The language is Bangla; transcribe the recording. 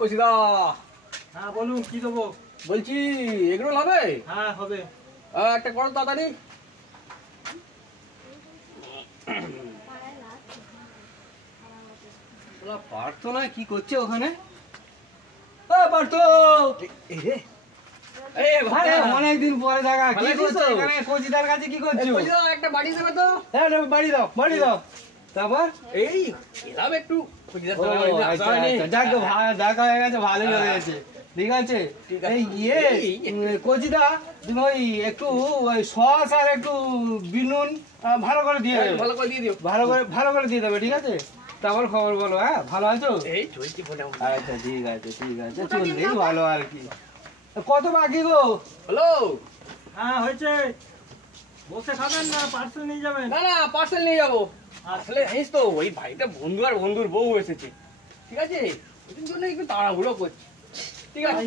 কচিদা। হ্যাঁ বলুন কি দেবো? বলছি এগুলো হবে? হ্যাঁ হবে। একটা করো তাড়াতাড়ি। পার্থ না কি করছে ওখানে? পার্থ অনেকদিন পরে দেখা। কি করছো এখানে? কচিদার কাছে কি করছো? একটা বাড়ি দেবে তো? হ্যাঁ বাড়ি দাও বাড়ি দাও। তারপর এই এলাম একটু যাক দেখা হয়ে গেছে, ভালোই হয়ে গেছে। ঠিক আছে এই ইয়ে কচিদা তুমি ওই একটু ওই সস আর একটু বিনুন ভালো করে দিয়ে দেবে। ভালো করে দিয়ে দিও। ভালো করে দিয়ে দেবে। ঠিক আছে তারপর খবর বলো। হ্যাঁ ভালো আছো? এই চলছি মোটামুটি। আচ্ছা ঠিক আছে চললেই ভালো আর কি। কত বাকি গো? হ্যালো। হ্যাঁ হয়েছে। বসে খাবেন না পার্সেল নিয়ে যাবেন? না না পার্সেল নিয়ে যাবো। আসলে জানিস তো ওই ভাইটা বন্ধু আর বন্ধুর বউ এসেছে। ঠিক আছে ওই জন্য একটু তাড়াহুড়ো করছি। ঠিক আছে